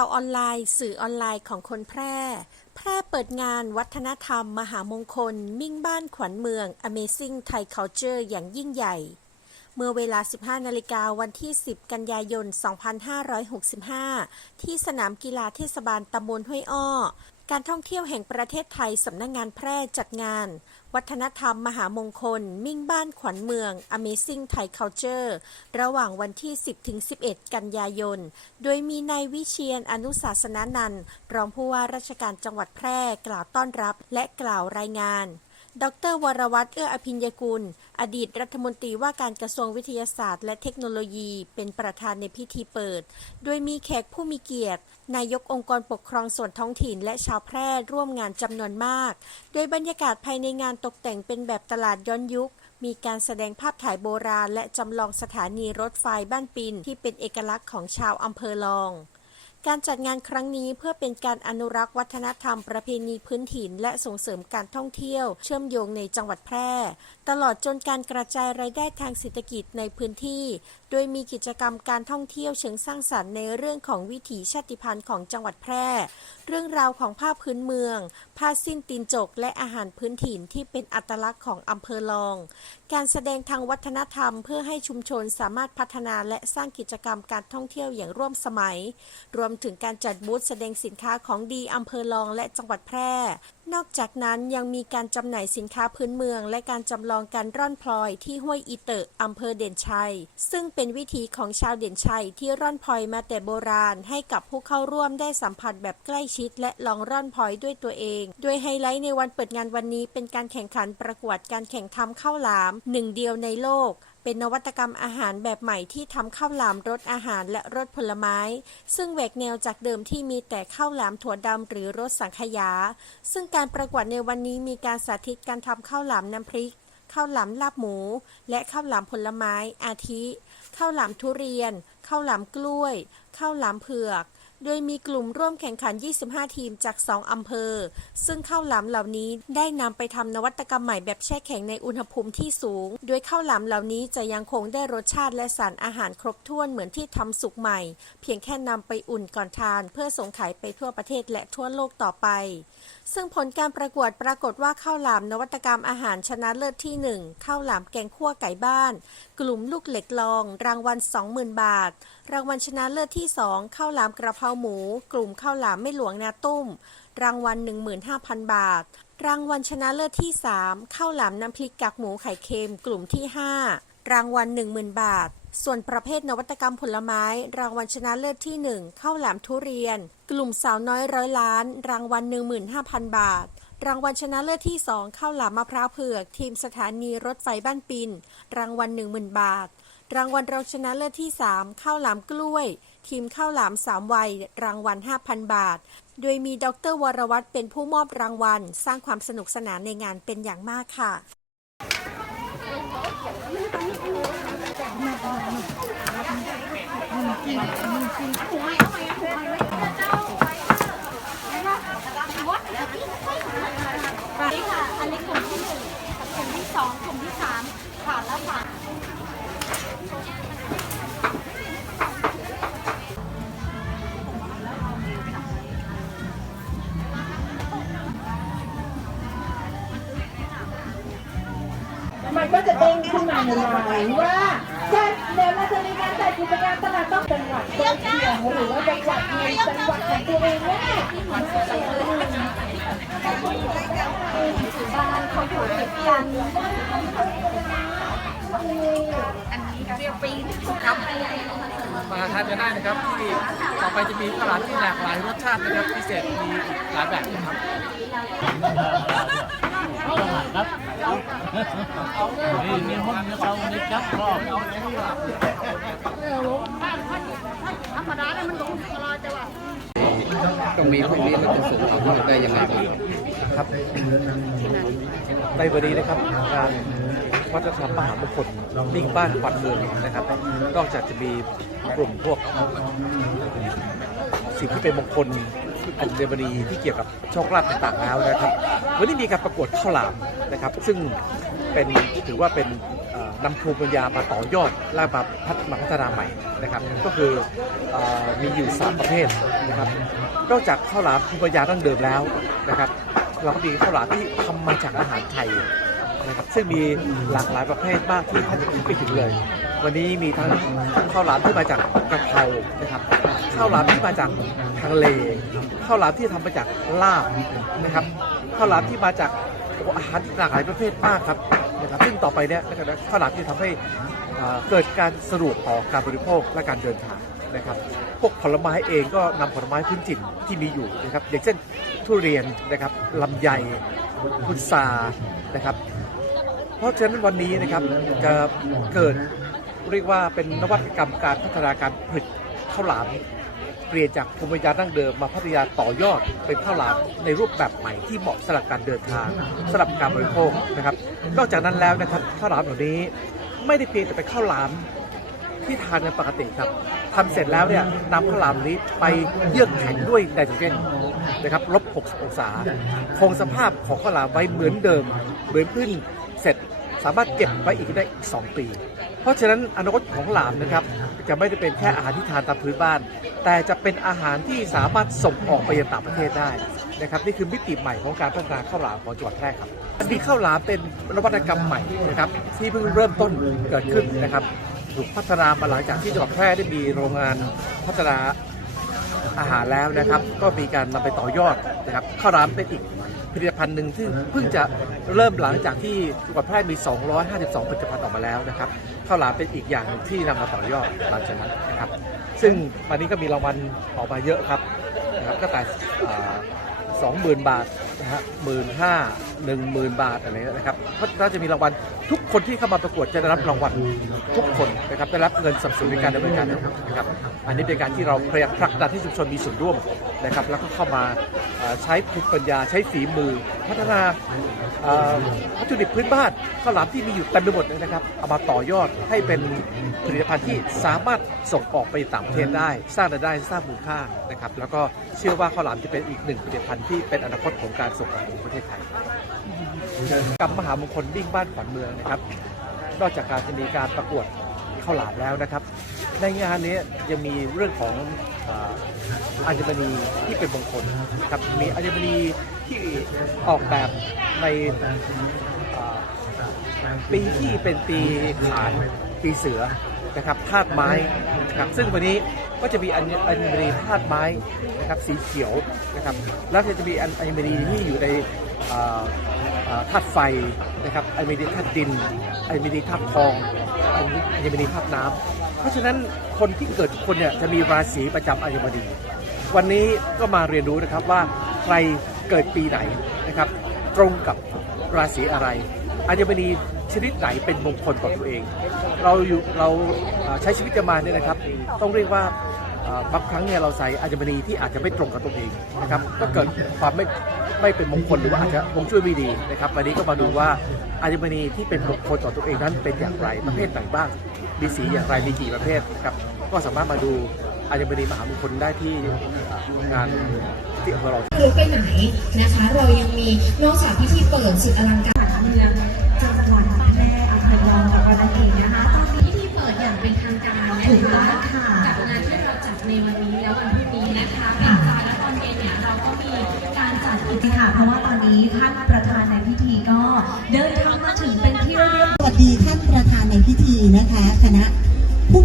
ข่าวออนไลน์ สื่อออนไลน์ของคนแพร่ แพร่เปิดงานวัฒนธรรม มหามงคล มิ่งบ้านขวัญเมือง Amazing Thai Culture อย่างยิ่งใหญ่ เมื่อเวลา 15 นาฬิกาวันที่ 10 กันยายน 2565 ที่สนามกีฬาเทศบาลตำบลห้วยอ้อ การท่องเที่ยวแห่งประเทศไทยสำนักงงานแพร่จัดงาน วัฒนธรรมมหามงคล มิ่งบ้านขวัญเมือง Amazing Thai Culture ระหว่างวันที่ 10-11 กันยายน โดยมีนายวิเชียนอนุศาสนานันท์รองผู้ว่าราชการจังหวัดแพร่กล่าวต้อนรับและกล่าวรายงาน ดรวรวัตรเอื้ออภิญญกุล อดีตรัฐมนตรีว่าการกระทรวงวิทยาศาสตร์ และเทคโนโลยี เป็นประธานในพิธีเปิด โดยมีแขกผู้มีเกียรติ นายกองค์กรปกครองส่วนท้องถิ่น และชาวแพร่ร่วมงานจำนวนมาก โดยบรรยากาศภายในงานตกแต่งเป็นแบบตลาดย้อนยุค มีการแสดงภาพถ่ายโบราณ และจำลองสถานีรถไฟบ้านปินที่เป็นเอกลักษณ์ของชาวอำเภอลอง การจัดงานครั้งนี้เพื่อเป็นการอนุรักษ์วัฒนธรรมประเพณีพื้นถิ่น และส่งเสริมการท่องเที่ยว เชื่อมโยงในจังหวัดแพร่ ตลอดจนการกระจายรายได้ทางเศรษฐกิจในพื้นที่ โดยมีกิจกรรมการท่องเที่ยวเชิงสร้างสรรค์ในเรื่องของวิถีชาติพันธุ์ของจังหวัดแพร่ เรื่องราวของผ้าพื้นเมือง ผ้าสิ้นตีนจกและอาหารพื้นถิ่นที่เป็นอัตลักษณ์ของอำเภอลอง การแสดงทางวัฒนธรรม เพื่อให้ชุมชนสามารถพัฒนาและสร้างกิจกรรมการท่องเที่ยวอย่างร่วมสมัย รวมถึงการจัดบูธแสดงสินค้าของดีอำเภอลองและจังหวัดแพร่ นอกจากนั้นยังมีการจำหน่ายสินค้าพื้นเมือง และการจำลองการร่อนพลอยที่ห้วยอีเตอะอำเภอเด่นชัย ซึ่งเป็นวิถีของชาวเด่นชัยที่ร่อนพลอยมาแต่โบราณ ให้กับผู้เข้าร่วมได้สัมผัสแบบใกล้ชิด และลองร่อนพลอยด้วยตัวเอง โดยไฮไลท์ในวันเปิดงานวันนี้เป็นการแข่งขันประกวดการแข่งทำข้าวหลามหนึ่งเดียวในโลก เป็นนวัตกรรมอาหารแบบใหม่ที่ทำข้าวหลามรสอาหารและรสผลไม้ ซึ่งแหวกแนวจากเดิมที่มีแต่ข้าวหลามถั่วดำหรือรสสังขยา ซึ่งการประกวดในวันนี้มีการสาธิตการทำข้าวหลามน้ำพริกข้าวหลามลาบหมู และข้าวหลามผลไม้อาทิข้าวหลามทุเรียนข้าวหลามกล้วยข้าวหลามเผือก โดยมีกลุ่มร่วมแข่งขัน 25 ทีมจาก 2 อำเภอ ซึ่งข้าวหลามเหล่านี้ได้นำไปทำนวัตกรรมใหม่แบบแช่แข็งในอุณหภูมิที่สูง โดยข้าวหลามเหล่านี้จะยังคงได้รสชาติและสารอาหารครบถ้วนเหมือนที่ทำสุกใหม่ เพียงแค่นำไปอุ่นก่อนทาน เพื่อส่งขายไปทั่วประเทศและทั่วโลกต่อไป ซึ่งผลการประกวดปรากฏว่าข้าวหลามนวัตกรรมอาหารชนะเลิศที่ 1 ข้าวหลามแกงคั่วไก่บ้าน กลุ่มลูกเหล็กลอง รางวัล 20,000 บาท รางวัลชนะเลิศที่ 2 ข้าวหลามกระเพราหมู กลุ่มข้าวหลามไม่หลวงนาตุ้ม รางวัล 15,000 บาท รางวัลชนะเลิศที่ 3 ข้าวหลามน้ำพริกกากหมูไข่เค็ม กลุ่มที่ 5 รางวัล 10,000 บาท ส่วนประเภทนวัตกรรมผลไม้ รางวัลชนะเลิศที่ 1 ข้าวหลามทุเรียน กลุ่มสาวน้อยร้อยล้าน รางวัล 15,000 บาท รางวัลชนะเลิศที่ 2 ข้าวหลามมะพร้าวเผือก ทีมสถานีรถไฟบ้านปิน รางวัล 10,000 บาท รางวัลรองชนะเลิศที่ 3 ข้าวหลามกล้วย ทีมข้าวหลามสามวัย รางวัล 5,000 บาท โดยมีดรวรวัตรเป็นผู้มอบรางวัล สร้างความสนุกสนานในงานเป็นอย่างมากค่ะ นี่ค่ะ อันนี้กลุ่มที่หนึ่งกลุ่มที่สองกลุ่มที่สามผ่านแล้วค่ะมันก็จะเด้งขึ้นมาในไลน์ว่า จะเดี๋ยวเราจะมีการจัดกิจกรรมตลาดต้องจังหวัดตัวเชียงหรือว่าจังหวัดในจังหวัดของตัวเองเนี่ยบ้านเขาอยู่ติดกันมาทานกันได้นะครับที่ต่อไปจะมีตลาดที่หลากหลายรสชาตินะครับพิเศษมีหลายแบบนะครับ ต้องหันครับนี่มีห้องมีเขามีจับรอบตรงนี้พวกนี้มันจะส่งต่อได้ยังไงบ้างครับในวันนี้นะครับงานวัฒนธรรมมหามงคลนิ่งบ้านขวัญเมืองนะครับ นอกจากจะมีกลุ่มพวกสิ่งที่เป็นมงคล อัญมณีที่เกี่ยวกับโชคลาภต่างๆแล้วนะครับ วันนี้มีการประกวดข้าวหลามนะครับ ซึ่งเป็นถือว่าเป็นนำภูมิปัญญามาต่อยอดและมาพัฒมาพัฒนาใหม่นะครับ ก็คืออมีอยู่ 3 ประเภทนะครับนอกจากข้าวหลามภูมิปัญญาดั้งเดิมแล้วนะครับเราก็มีข้าวหลามที่ทำมาจากอาหารไทยนะครับซึ่งมีหลากหลายประเภทมากที่ท่านคิดไม่ถึงเลย วันนี้มีทั้งข้าวหลามที่มาจากกะเพรานะครับ ข้าวหลามที่มาจากทางเล ข้าวหลามที่ทำมาจากลาบนะครับ ข้าวหลามที่มาจากอาหารหลากหลายประเภทมากครับนะครับซึ่งต่อไปเนี่ยนะครับข้าวหลามที่ทำให้เกิดการสะดวกต่อการบริโภคและการเดินทางนะครับ พวกผลไม้เองก็นำผลไม้พื้นถิ่นที่มีอยู่นะครับอย่างเช่นทุเรียนนะครับลำไยพุทรานะครับ เพราะฉะนั้นวันนี้นะครับจะเกิด เรียกว่าเป็นนวัตกรรมการพัฒนาการผลิตข้าวหลามเปลี่ยนจากภูมิปัญญาดั้งเดิมมาพัฒนาต่อยอดเป็นข้าวหลามในรูปแบบใหม่ที่เหมาะสำหรับการเดินทางสำหรับการบริโภคนะครับ นอกจากนั้นแล้วนะครับข้าวหลามเหล่านี้ไม่ได้เพียงแต่เป็นข้าวหลามที่ทานกันปกติครับทำเสร็จแล้วเนี่ยนำข้าวหลามนี้ไปเยือกแข็งด้วยไนโตรเจนนะครับลบ 60 องศา คงสภาพของข้าวหลามไว้เหมือนเดิม เหมือนพึ่งเสร็จ สามารถเก็บไว้อีกได้อีก 2 ปี เพราะฉะนั้นอนาคตของหลามนะครับจะไม่ได้เป็นแค่อาหารที่ทานตามพื้นบ้าน แต่จะเป็นอาหารที่สามารถส่งออกไปยังต่างประเทศได้นะครับนี่คือมิติใหม่ของการพัฒนาข้าวหลามของจังหวัดแพร่ครับมีข้าวหลามเป็นนวัตกรรมใหม่นะครับที่เพิ่งเริ่มต้นเกิดขึ้นนะครับถูกพัฒนามาหลังจากที่จังหวัดแพร่ได้มีโรงงานพัฒนาอาหารแล้วนะครับ ก็มีการนำไปต่อยอดนะครับข้าวหลามเป็นอีก ผลิตภัณฑ์หนึ่งที่เพิ่งจะเริ่มหลังจากที่จังหวัดแพร่มี 252 ผลิตภัณฑ์ออกมาแล้วนะครับข้าวหลามเป็นอีกอย่างหนึ่งที่นำมาต่อยอดหลังจากนั้นนะครับซึ่งวันนี้ก็มีรางวัลออกมาเยอะครับนะครับก็แต่สองหมื่นบาท นะฮะหมื่นห้าหนึ่งหมื่นบาทอะไรนะครับเพราะน่าจะมีรางวัลทุกคนที่เข้ามาประกวดจะได้รับรางวัลทุกคนนะครับได้รับเงินสนับสนุนในการดำเนินการนะครับอันนี้เป็นการที่เราพยายามผลักดันให้ชุมชนมีส่วนร่วมนะครับ แล้วก็เข้ามาใช้ภูมิปัญญาใช้ฝีมือ พัฒนาอ่อวัตถุดิบพื้นบ้านข้าวหลามที่มีอยู่เต็มไปหมดเลยนะครับเอามาต่อยอดให้เป็นผลิตภัณฑ์ที่สามารถส่งออกไปต่างประเทศได้ สร้างรายได้สร้างมูลค่านะครับแล้วก็เชื่อว่าข้าวหลามจะเป็นอีกหนึ่งผลิตภัณฑ์ที่เป็นอนาคตของการส่งออกของประเทศไทยกับมหามงคลวิ่งบ้านขวัญเมืองนะครับ นอกจากการจะมีการประกวดข้าวหลามแล้วนะครับ ในงานนี้ยังมีเรื่องของอัญมณีที่เป็นมงคลนะครับมีอัญมณีที่ออกแบบในปีที่เป็นปีขานปีเสือนะครับธาตุไม้นะครับซึ่งวันนี้ ก็จะมีอัญมณีธาตุไม้นะครับสีเขียวนะครับแล้วก็จะมีอัญมณีที่อยู่ในธาตุไฟนะครับอัญมณีธาตุดินอัญมณีธาตุทองอัญมณีธาตุน้ำเพราะฉะนั้นคนที่เกิดทุกคนเนี่ยจะมีราศีประจำอัญมณีวันนี้ก็มาเรียนรู้นะครับว่าใครเกิดปีไหนนะครับตรงกับราศีอะไรอัญมณี ชนิดไหนเป็นมงคลต่อตัวเอง เราอยู่เราใช้ชีวิตกันมาเนี่ยนะครับ ต้องเรียกว่าบางครั้งเนี่ยเราใส่อัญมณีที่อาจจะไม่ตรงกับตัวเองนะครับก็เกิดความไม่ไม่เป็นมงคลหรือว่าอาจจะมงช่วยไม่ดีนะครับวันนี้ก็มาดูว่าอัญมณีที่เป็นมงคลต่อตัวเองนั้นเป็นอย่างไรประเภทไหนบ้าง มีสีอย่างไรมีกี่ประเภทนะครับก็สามารถมาดูอัญมณีมหามงคลได้ที่งานที่อำเภอเรารู้ไปไหนนะคะ เรายังมีนอกจากพิธีเปิดสุดอลังการเมือง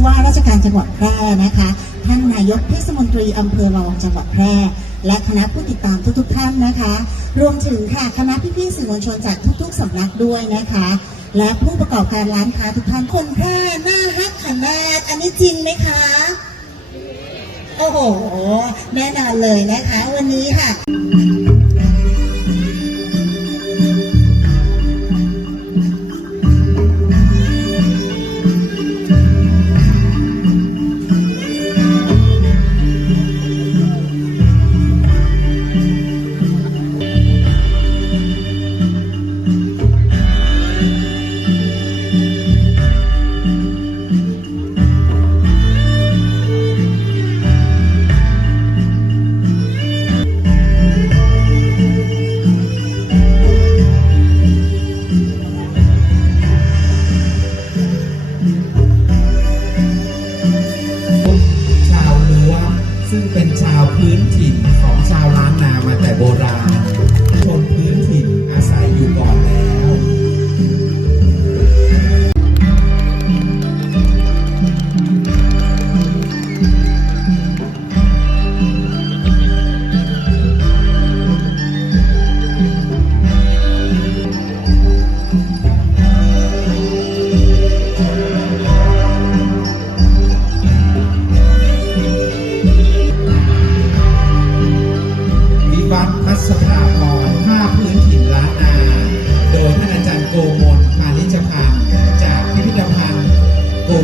ผู้ว่าราชการจังหวัดแพร่นะคะ ท่านนายกเทศมนตรีอำเภอรองจังหวัดแพร่ และคณะผู้ติดตามทุกๆท่านนะคะ รวมถึงค่ะคณะพี่ๆสื่อมวลชนจากทุกๆสำนักด้วยนะคะ และผู้ประกอบการร้านค้าทุกท่านคนแพร่หน้าฮักขนาดอันนี้จริงไหมคะโอ้โหแน่นอนเลยนะคะ วันนี้ค่ะ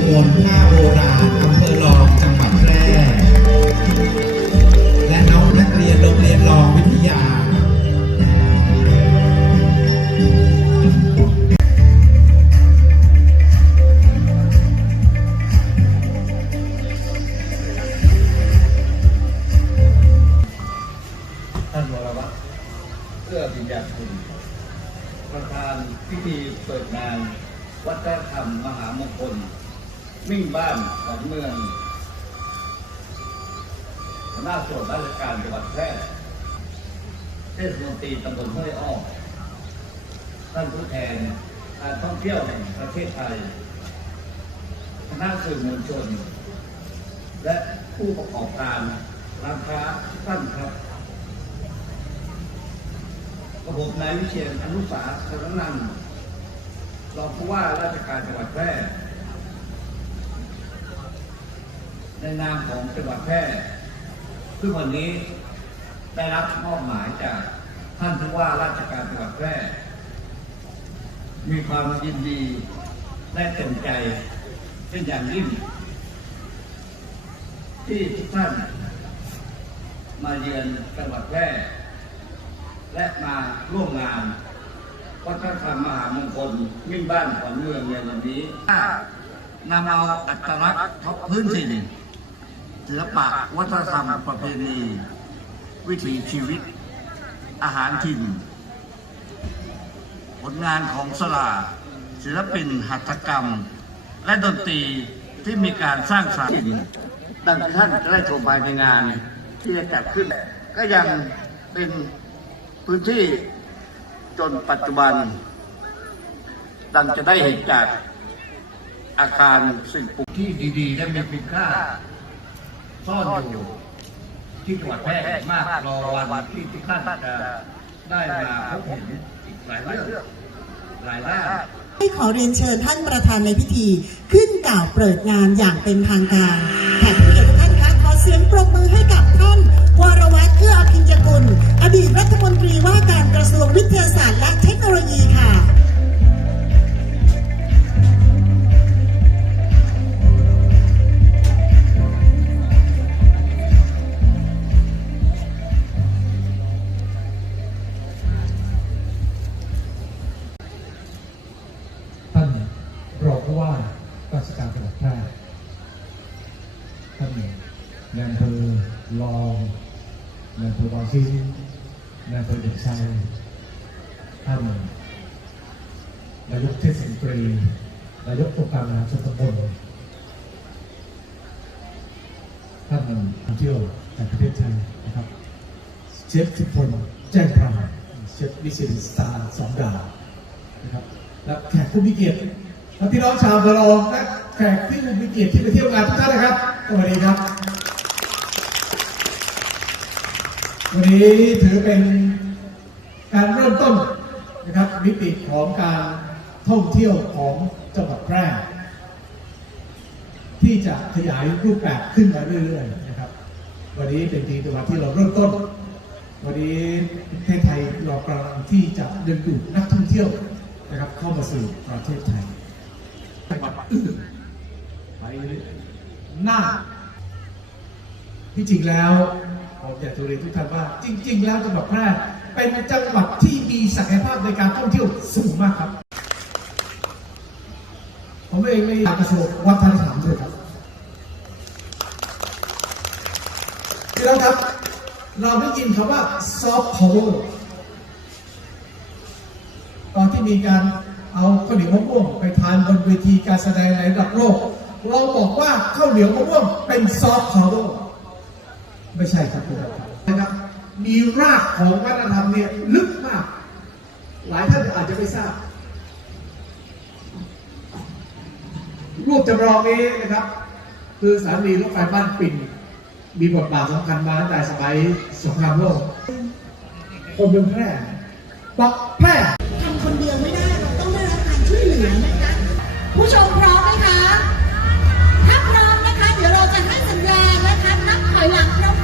โบราณอำเภ คณะส่วนราชการจังหวัดแพร่เทศมนตรีตำบลห้วยอ้อท่านผู้แทนการท่องเที่ยวแห่งประเทศไทยคณะสื่อมวลชน และผู้ประกอบการร้านค้าท่านครับกับผมนายวิเชียนอนุสาสรนันรองผู้ว่าราชการจังหวัดแพร่ในนามของจังหวัดแพร่ ซึ่งวันนี้ได้รับมอบหมายจากท่านผู้ว่าราชการจังหวัดแพร่มีความยินดีและเต็มใจเป็นอย่างยิ่ง ที่ทุกท่านมาเยือนจังหวัดแพร่และมาร่วมงานวัฒนธรรมมหามงคลมิ่งบ้านของเมืองในวันนี้นำเอาอัตลักษณ์ท้องพื้นถิ่น ศิลปะวัฒนธรรมประเพณี วิถีชีวิต อาหารถิ่น ผลงานของสลาศิลปินหัตถกรรม และดนตรีที่มีการสร้างสรรค์ดังท่านได้ชมภายในงานที่จะจัดขึ้น ก็ยังเป็นพื้นที่จนปัจจุบัน ดังจะได้เห็นจากอาคารสิ่งปลูกที่ดี ๆ และมีคุณค่า ซ่อนอยู่ ที่จังหวัดแพร่มากรอวันที่ทุกท่านจะได้มาพบเห็นอีกหลายเรื่องหลายด้าให้ขอเรียนเชิญท่านประธานในพิธี ขึ้นกล่าวเปิดงานอย่างเป็นทางการแขกผู้เกียรติทุกท่านคะขอเสียงปรบมือให้กับท่านวรวัตรเอื้ออภิญญกุล อดีตรัฐมนตรีว่าการกระทรวงวิทยาศาสตร์และเทคโนโลยีค่ะ องนายอำเภอบางซีนายอำเภอเด็กชัยท่านนายกเทศมนตรีนายกองค์การมหาชนตำบลท่านท่องเที่ยวแห่งประเทศไทยนะครับเชฟทุกคนแจ้งพรามเชฟวิเศษสตาร์สองดาวนะครับและแขกผู้มีเกียรติและพี่น้องชาวบรองและแขกที่มีเกียรติที่มาเที่ยวงานทุกท่านนะครับสวัสดีครับ วันนี้ถือเป็นการเริ่มต้นนะครับมิติของการท่องเที่ยวของจังหวัดแพร่ที่จะขยายรูปแบบขึ้นมาเรื่อยๆนะครับ วันนี้เป็นทีจังหวัดที่เราเริ่มต้น วันนี้ประเทศไทยเรากำลังที่จะดึงดูดนักท่องเที่ยวนะครับ เข้ามาสู่ประเทศไทยจังหวัดอื่นไปหน้าที่จริงแล้ว ผมอยากจะเรียนทุกท่านว่า จริง ๆ แล้วจังหวัดแพร่เป็นจังหวัดที่มีศักยภาพในการท่องเที่ยวสูงมากครับ ผมเองไม่อยากกระทรวงวัฒนธรรมด้วยครับพี่น้องครับ เราได้ยินคำว่าซอฟต์พาวเวอร์ตอนที่มีการเอาข้าวเหนียวมะม่วงไปทานบนเวทีการแสดงในระดับโลก เราบอกว่าข้าวเหนียวมะม่วงเป็นซอฟต์พาวเวอร์ ไม่ใช่ครับนะครับ มีรากของวัฒนธรรมเนี่ยลึกมาก หลายท่านอาจจะไม่ทราบ รูปจำลองนี้นะครับ คือสถานีรถไฟบ้านปิ่น มีบทบาทสำคัญมาตั้งแต่สมัยสงครามโลก คนเมืองแพร่ปักแพร่ทำคนเดียวไม่ได้ เราต้องได้รับการช่วยเหลือนะคะผู้ชมพร้อมไหมคะ ถ้าพร้อมนะคะ เดี๋ยวเราจะให้สัญญาณนะคะนับถอยหลังพร้อม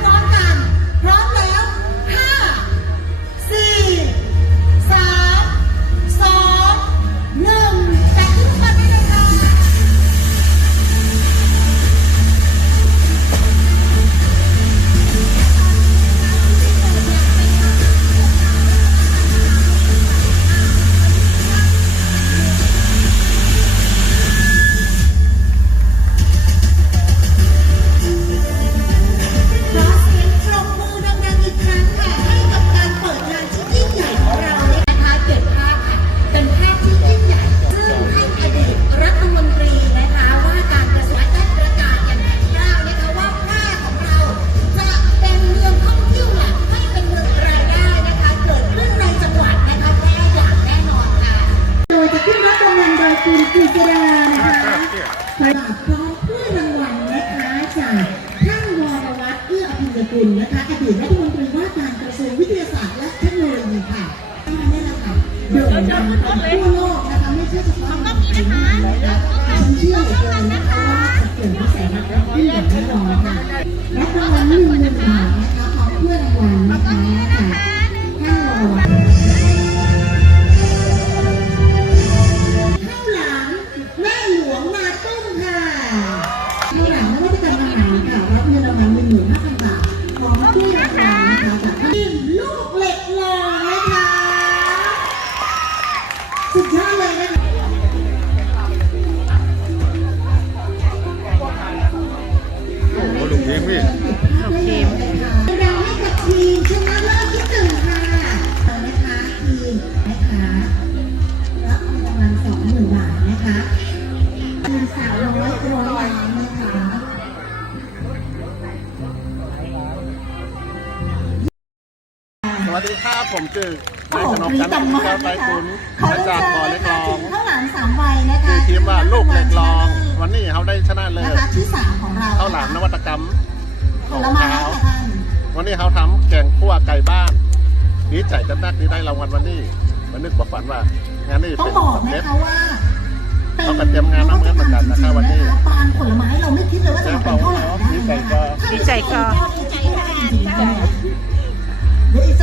พร้อมถ้วยรางวัลนะคะจากท่านวรวัฒน์เอื้ออภิญญกุลนะคะอดีตรัฐ วัสดีครับผมจืดโอ้นายโหขนมรีจันทตังร์มากเจ้าไตรนะคะคุณขอมาเรียนจากเชิญบ่อเล็กนะรคะองทีมข้าวหลามสามวัยนะคะคือทีมว่าลูกเล็กรอง วันนี้เขาได้ชนะเลินะศคะที่สามของเราข้าวหลามนวัตกรรมผของลไม้เขาค่ะท่านวันนี้เขาทำแกงคั่วไก่บ้านดีใจจะนักที่ได้รางวัลวันนี้มันนึกบอกฝันว่างานนี้ต้องเป็นบอกสำนะเร็จคะว่าเขาก็เตรียมงานมาเหมือนกันนะคะวันนี้ปานผลไม้เราไม่คิดเลยว่าจะมาเป็นข้าวหลามได้ดีใจนะก็คะดีใจก็ดีใจก็จริงๆนะคะเดี๋ยวอีก